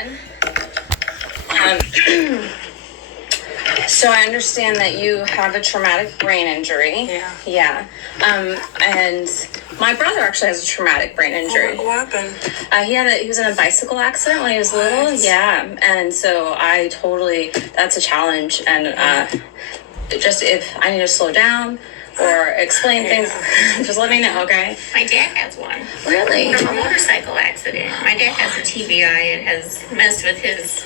in. So I understand that you have a traumatic brain injury. Yeah. Yeah. And my brother actually has a traumatic brain injury. What happened? He was in a bicycle accident when he was little. Yeah. And so that's a challenge. And just if I need to slow down or explain things, just let me know, okay? My dad has one. Really? From a motorcycle accident. My dad has a TBI. It has messed with his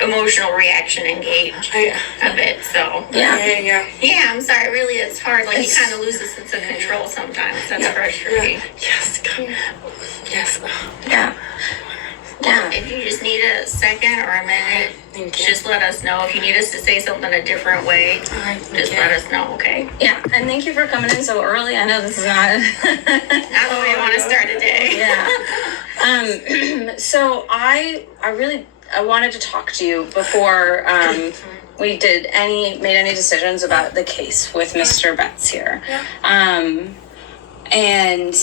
emotional reaction and gauge a bit, so. Yeah. Yeah, I'm sorry, really, it's hard. Like, he kind of loses sense of control sometimes. That's frustrating. Yes. Yes. Yeah. Well, if you just need a second or a minute, just let us know. If you need us to say something a different way, just let us know, okay? Yeah, and thank you for coming in so early. I know this is not... Not the way I want to start a day. Yeah. So I wanted to talk to you before we made any decisions about the case with Mr. Betts here. Yeah. And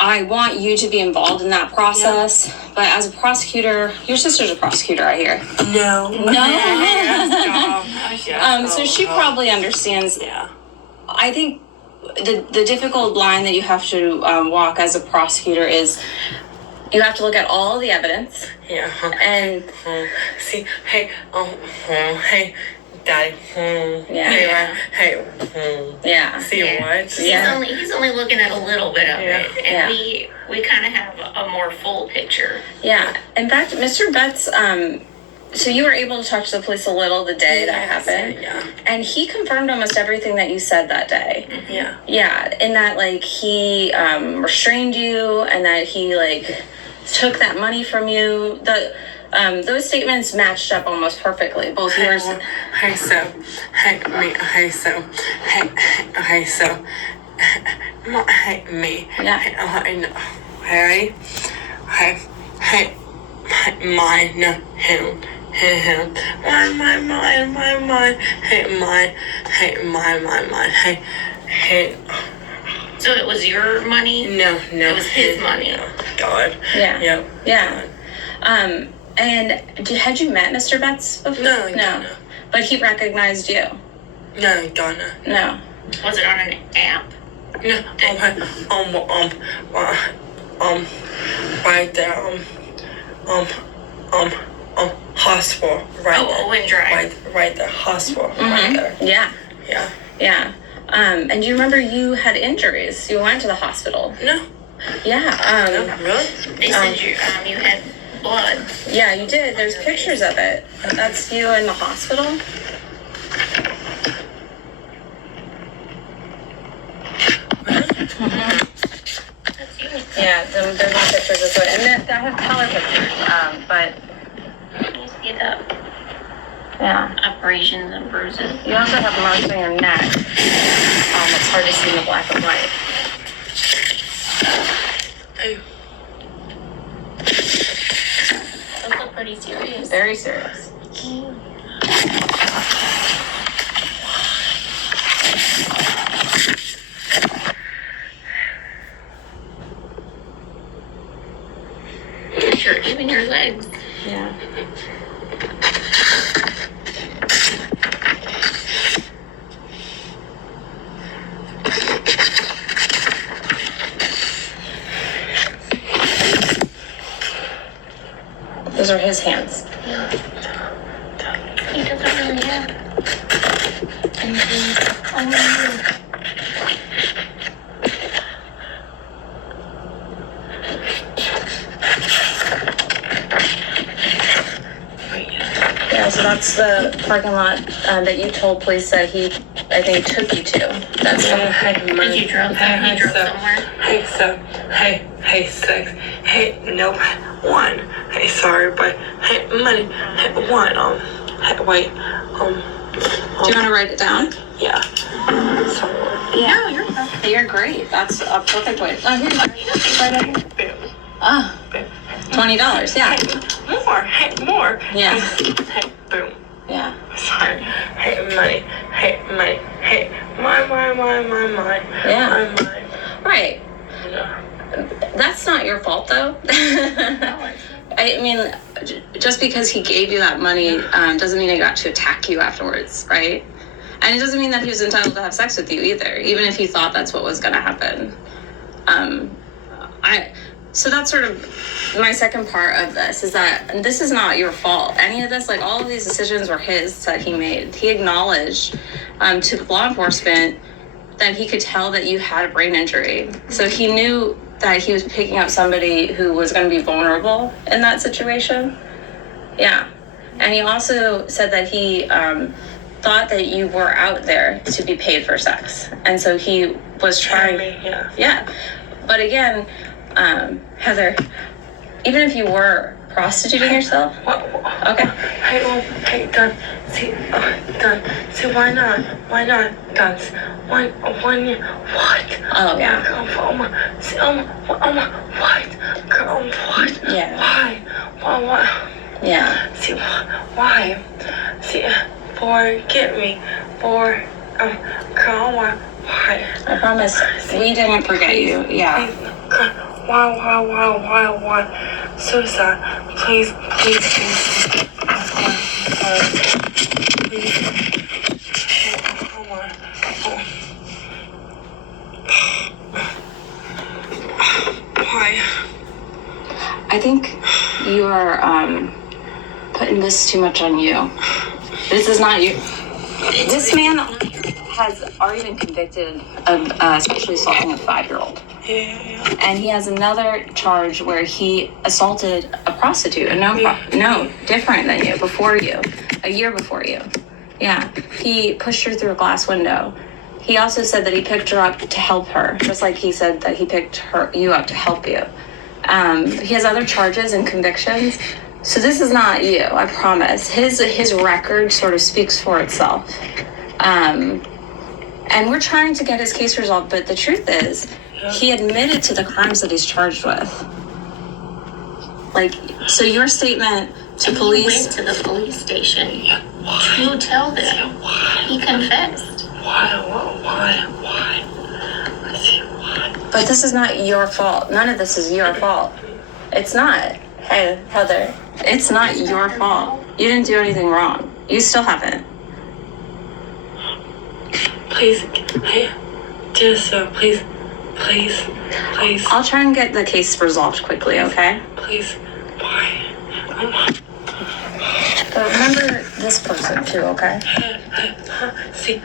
I want you to be involved in that process, but as a prosecutor, your sister's a prosecutor, I hear. No. So she probably understands. Yeah. I think the difficult line that you have to walk as a prosecutor is you have to look at all the evidence. Yeah. And see, hey, Daddy. Yeah. Hey. Yeah. See Yeah. what? Yeah. He's only looking at a little bit of it, and Yeah. we kind of have a more full picture. Yeah. In fact, Mr. Betts, so you were able to talk to the police a little the day that happened. Yeah. And he confirmed almost everything that you said that day. Yeah. Yeah. In that, like, he restrained you and that he, like, took that money from you. Those statements matched up almost perfectly. Both yours. Me. Yeah. Hey, mine, him. Hey. So it was your money? No. It was his money. God. Yeah. Yep. Yeah. And had you met Mr. Betts before? No. But he recognized you? No, Ghana. No. Was it on an app? No. Right there. Hospital. Right there. Owen Drive. Right there. Hospital. Right there. Yeah. Yeah. And do you remember you had injuries? You went to the hospital. No. Yeah. No, really? They said you had blood. Yeah, you did. There's pictures of it. That's you in the hospital. That's you. Yeah, there's no pictures of it. And I have color pictures. But You see the yeah. abrasions and bruises. You also have marks on your neck. It's hard to see in the black and white. Oh. Those look pretty serious. Very serious. Even your legs. Yeah. Those are his hands. He doesn't really have anything. Only you. Yeah, so that's the parking lot that you told police that he, I think, took you to. That's Did you drove there? You drove somewhere? Hey, sex. Hey, nope. One. Hey, sorry, but hey, money. Hey, one. Wait. Do you want to write it down? Yeah. So. Yeah, you're great. That's a perfect way. Oh, here's right here. Ah, $20. Yeah. Hey, more. Yeah. Hey, boom. Yeah. Sorry. Hey, money. Hey, my. Yeah. My. Right. Yeah. That's not your fault, though. I mean, just because he gave you that money doesn't mean he got to attack you afterwards, right? And it doesn't mean that he was entitled to have sex with you either, even if he thought that's what was going to happen. So that's sort of my second part of this, is that this is not your fault. Any of this, like all of these decisions were his that he made. He acknowledged to law enforcement that he could tell that you had a brain injury. So he knew that he was picking up somebody who was going to be vulnerable in that situation. Yeah. And he also said that he thought that you were out there to be paid for sex. And so he was trying. Yeah. But again, Heather, even if you were prostituting yourself. Okay. Hey, done. See, done. See, why not? Why not? Done. What? Oh, yeah. What? Girl, what? Yeah. Why? Yeah. See, why? See, forget me. Girl, why? I promise, we didn't forget you. Yeah. Why? So sad. Please. Why? I think you are putting this too much on you. This is not you. This man has already been convicted of sexually assaulting a 5-year-old. Yeah. And he has another charge where he assaulted a prostitute, different than you, before you, a year before you. Yeah, he pushed her through a glass window. He also said that he picked her up to help her, just like he said that he picked you up to help you. He has other charges and convictions. So this is not you, I promise. His record sort of speaks for itself. And we're trying to get his case resolved, but the truth is, he admitted to the crimes that he's charged with. Like, so your statement to police... He went to the police station to tell them. He confessed. Why? But this is not your fault. None of this is your fault. It's not. Hey, Heather, it's not your fault. You didn't do anything wrong. You still haven't. Please, hey, just please. I'll try and get the case resolved quickly, okay? Please, why? But remember this person too, okay? See,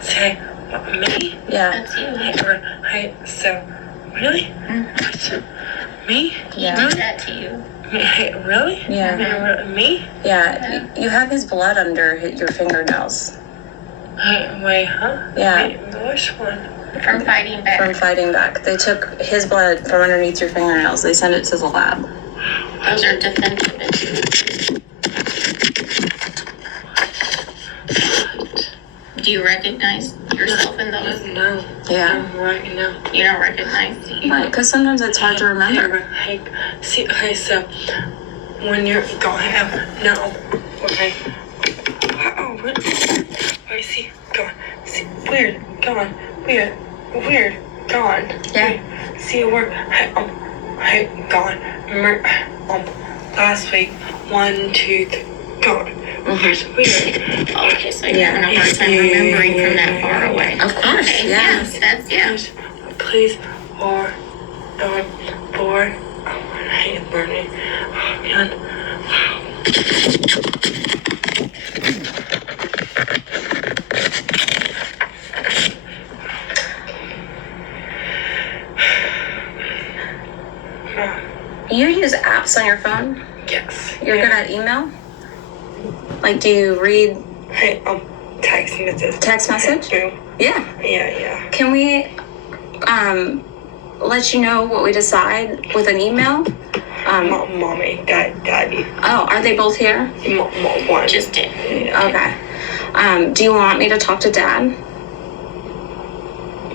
say, me? Yeah. That's you. Hey, so, really? Me? Yeah. He did that to you. Hey, really? Yeah. Me? Yeah. You have his blood under your fingernails. Hey, wait, huh? Yeah. Wait, which one? From fighting back. From fighting back. They took his blood from underneath your fingernails. They sent it to the lab. Those are definitive. Do you recognize yourself in those? No. Yeah. Right now. You don't recognize. Right, because sometimes it's hard to remember. Hey, see, okay, so when you're going no, okay. Oh, really? I see, gone. See, weird, gone. Weird, gone. Yeah. See, we're gone. Last week, 1, 2, 3, gone. Weird. Okay, so you're having a hard time remembering from that far away. Of course, Okay, yeah. yes, that's Please, or, oh, I hate learning. Oh, man. You use apps on your phone? Yes. You're good at email? Like, do you read Hey, text message. text message? Boom. Yeah. Yeah. Can we let you know what we decide with an email? Mommy, daddy. Oh, are they both here? One. just it. Okay. Do you want me to talk to Dad?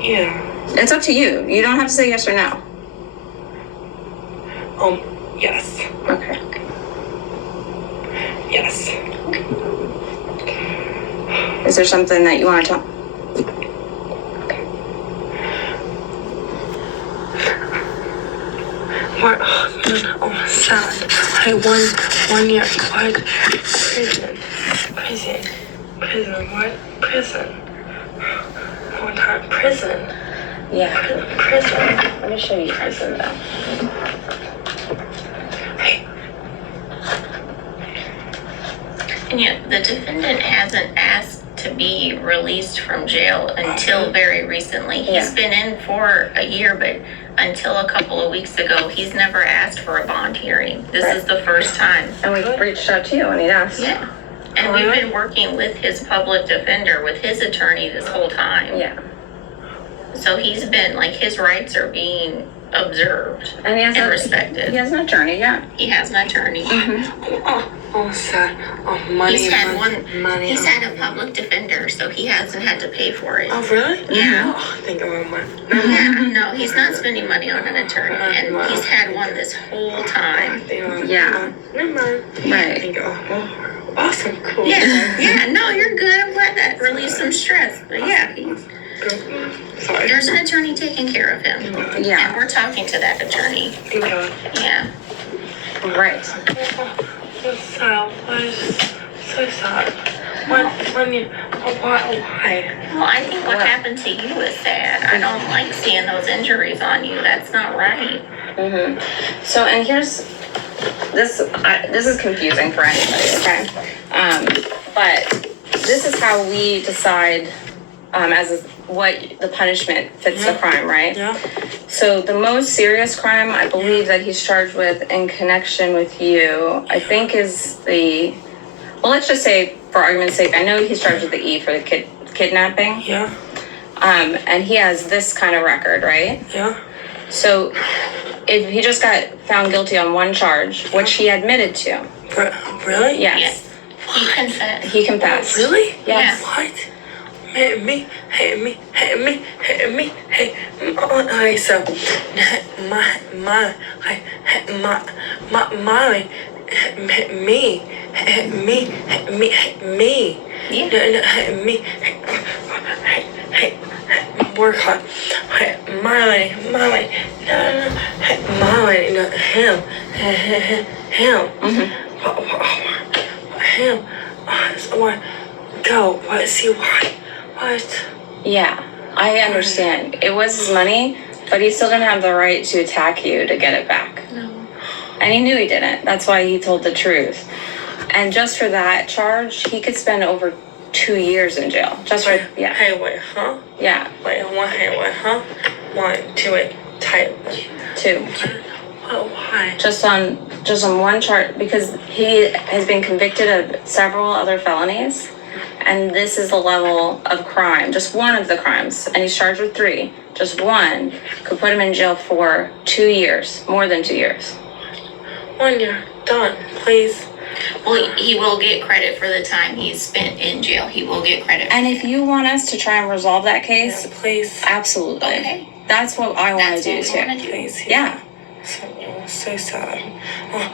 Yeah. It's up to you. You don't have to say yes or no. Yes. Okay. Yes. Is there something that you want to talk? What? Oh, sad. Hey, 1 year. What? Prison. What? Prison. One time. Prison. Yeah. Prison. Let me show you prison though. Hey. And yet the defendant hasn't asked to be released from jail until very recently. He's been in for a year, but until a couple of weeks ago, he's never asked for a bond hearing. This is the first time. And we reached out to you and he asked. Yeah. And we've been working with his public defender, with his attorney this whole time. Yeah. So he's been, like, his rights are being observed And he has respected. He has an attorney, yeah. He has an attorney. Oh, sad. Oh, money. He's had money. He's had a public defender, so he hasn't had to pay for it. Oh, really? Yeah. Oh, I think I'm money. Yeah, no, he's not spending money on an attorney, and he's had one this whole time. Yeah. Never mind. Right. I think, oh, awesome, cool. Yeah, no, you're good. I'm glad that relieved some stress. But yeah, Sorry. there's an attorney taking care of him. Yeah. And we're talking to that attorney. Thank God. Yeah. Right. So sad. Why is so sad? Why? Well, I think what happened to you is sad. I don't like seeing those injuries on you. That's not right. So, and here's this. This is confusing for anybody. Okay. But this is how we decide what the punishment fits the crime, right? Yeah. So the most serious crime I believe that he's charged with in connection with you, I think is well, let's just say for argument's sake, I know he's charged with the E for the kidnapping. Yeah. And he has this kind of record, right? Yeah. So if he just got found guilty on one charge, which he admitted to. Really? Yes. He confessed. He confessed. Really? Yes. What? Hit me. Okay, so my me. Work hard. My him. Someone go. What? See why? What? Yeah, I understand. It was his money, but he still didn't have the right to attack you to get it back. No. And he knew he didn't. That's why he told the truth. And just for that charge, he could spend over 2 years in jail. Just for, yeah. Hey, wait, huh? Yeah. Wait, wait, huh? 1, 2, wait, type. 2. Oh, why? Just on one charge, because he has been convicted of several other felonies. And this is the level of crime, just one of the crimes. And he's charged with 3. Just one could put him in jail for 2 years, more than 2 years. 1 year, done, please. Well, he will get credit for the time he's spent in jail. He will get credit. And if you want us to try and resolve that case, Please. absolutely. Okay. That's what I want to do That's what we wanna too. do. Please. Yeah. So sad. What?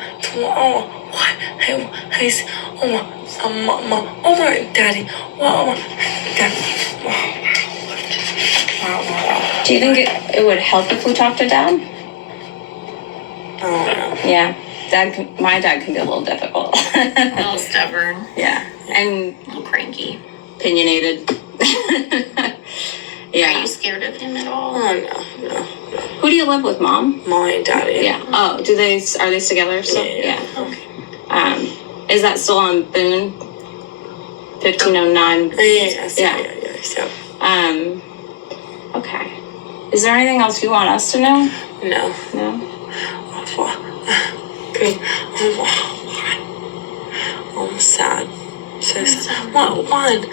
Hey, my daddy. Wow. Do you think it would help if we talked to Dad? Oh, Yeah. My dad can be a little difficult. A little stubborn, Yeah. And a little cranky. opinionated. Are Yeah. you scared of him at all? Oh, no. Who do you live with, Mom? Mommy and daddy. Yeah. Oh, are they together still? Yeah. Okay. Is that still on Boone? 1509. Yes. Yeah. Yeah. Okay. Is there anything else you want us to know? No. No? Okay. I'm sad. So sad. One.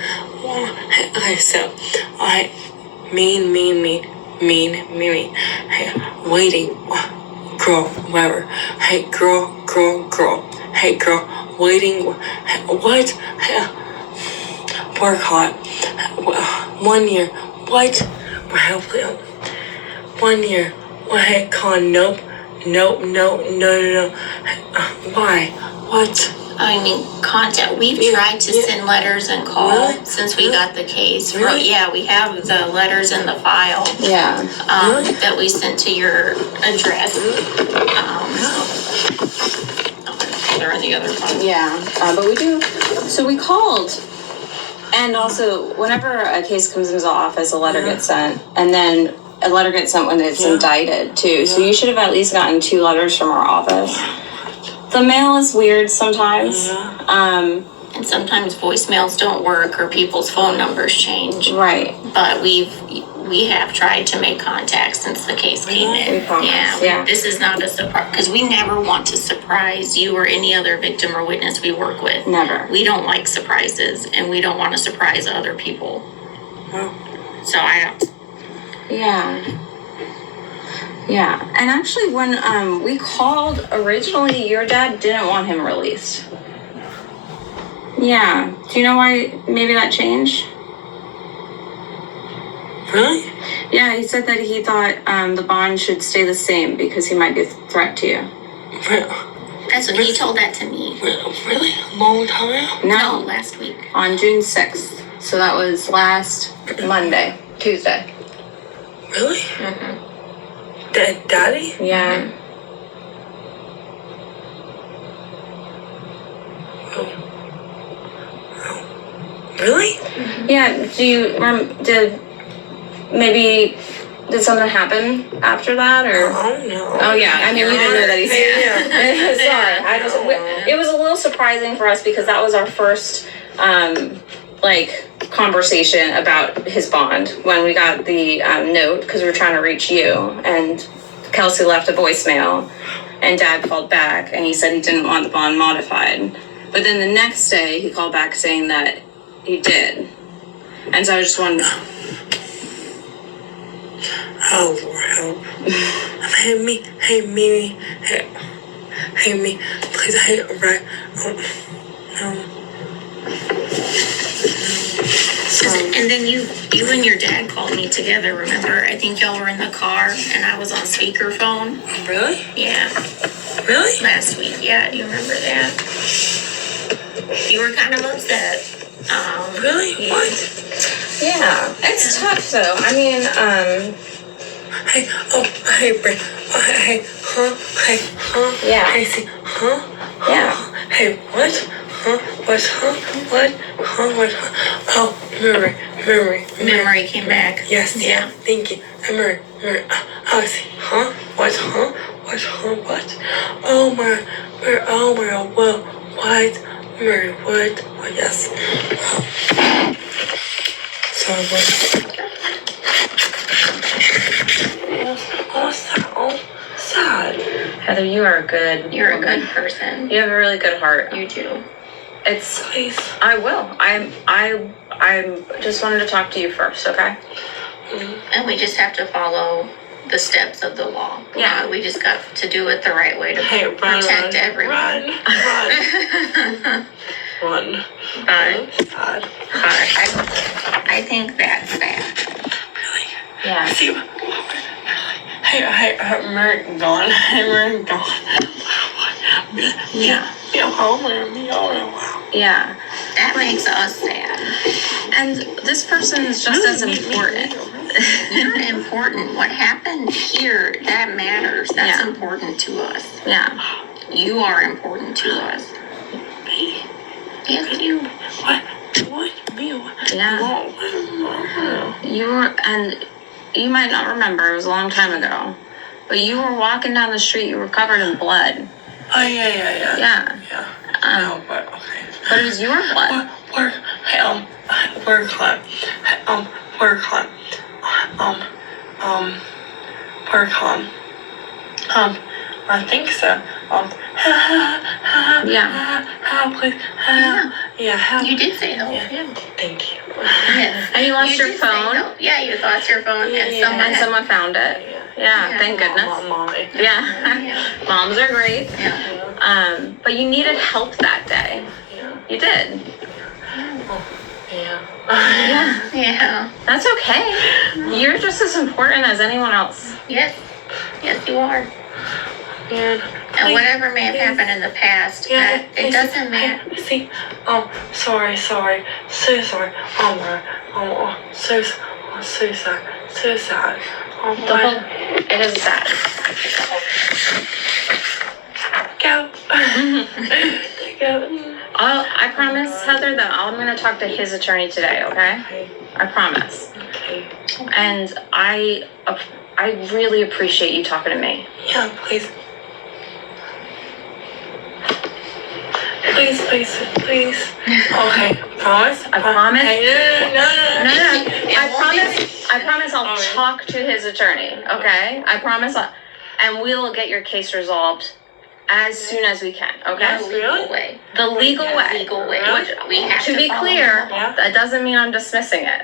Okay, so I me. Hey, waiting. Girl, whatever. Hey, girl. Hey, girl, waiting. Hey, what? Hey, work hard. 1 year. What? 1 year. Hey, con, nope. No. Why? What? I mean, contact. We've tried to send letters and call Really? since we got the case. Really? Yeah, we have the letters in the file Yeah. that we sent to your address. They're in the other file. Yeah, but we do. So we called, and also whenever a case comes into the office, a letter gets sent, and then a letter gets sent when it's indicted too. So you should have at least gotten 2 letters from our office. The mail is weird sometimes. And sometimes voicemails don't work or people's phone numbers change. Right. But we have tried to make contact since the case came in. We promise. Yeah. This is not a surprise because we never want to surprise you or any other victim or witness we work with. Never. We don't like surprises, and we don't want to surprise other people. So I don't. Yeah. Yeah. And actually, when we called originally, your dad didn't want him released. Yeah. Do you know why maybe that changed? Really? Yeah, he said that he thought the bond should stay the same because he might be a threat to you. That's what he told that to me. Really? Long time? No, last week. On June 6th. So that was last Tuesday. Really? Mm-hmm. Daddy? Yeah. Really? Yeah, do you did something happen after that, or? Oh, no. Oh yeah, I mean, you didn't know that he's. Yeah. Sorry, it was a little surprising for us because that was our first conversation about his bond when we got the note because we were trying to reach you, and Kelsey left a voicemail, and Dad called back and he said he didn't want the bond modified, but then the next day he called back saying that he did, and so I just wanted. Oh, Lord, help. Hey, me, please, right, no. And then you and your dad called me together, remember? I think y'all were in the car and I was on speakerphone. Really? Yeah. Really? Last week, yeah. Do you remember that? You were kind of upset. Really? Yeah. What? Yeah, it's tough though. I mean, Hey, Brent. Yeah. Hey, see, Yeah. Hey, what? What? What? What? Oh, memory. Memory came back. Yes, Yeah. Thank you. Memory. Oh, see, What? What? Oh my, well, what? Memory, what? Oh, yes. Sorry, what? Oh, sad. Heather, you are a good. You're a good person. You have a really good heart. You do. It's. Please. I will. I just wanted to talk to you first, okay? And we just have to follow the steps of the law. Yeah. We just got to do it the right way to Hey, protect everyone. Run. But God. I think that's that. Really? Yeah. See, hey, Merrick gone. Hey, Merrick gone. Yeah. Wow. Yeah. That makes us sad. And this person is just as important. You're important. What happened here, that matters. That's Yeah. important to us. Yeah. You are important to us. Me? Yes, you. What? Me? What? Yeah. You were, and you might not remember, it was a long time ago, but you were walking down the street, you were covered in blood. Oh, yeah. Yeah. No, but okay. But it was your blood. Work on. Work on. I think so. Yeah. Please. Yeah. You did say help. Yeah. Thank you. Yes. And you lost your did say phone? help. Yeah, you lost your phone and Yeah. someone And someone found it. Yeah, thank goodness. Mom. Yeah. Yeah. Moms are great. Yeah. But you needed help that day. Yeah. You did. Yeah. Yeah. Yeah. That's okay. You're just as important as anyone else. Yes. Yes, you are. Man. And whatever may have happened in the past, it doesn't matter. See, sorry, so sorry. So sad. It is sad. Go. Go. I promise, Heather, that I'm going to talk to his attorney today, okay? Okay. I promise. Okay. And I really appreciate you talking to me. Yeah, please. Please. Okay, promise? I promise. Hey, no. I promise I'll Alright. talk to his attorney, okay? I promise and we'll get your case resolved as soon as we can, okay? The legal way. The legal way. Legal way. Really? Which we have To be follow clear, the law. that doesn't mean I'm dismissing it.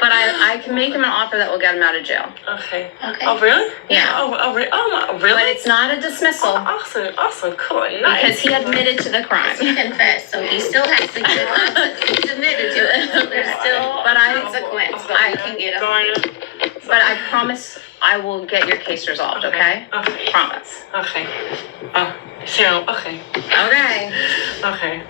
But I can make him an offer that will get him out of jail. Okay. Okay. Oh, really? Yeah. Oh, really? But Really? it's not a dismissal Awesome, cool, nice. because he admitted to the crime. He confessed, so he still has to get he's admitted to it. So there's still But I- consequence, but we can get him. Darn it. But I promise I will get your case resolved, okay? Okay. Promise. Okay. So, okay. Okay. Okay.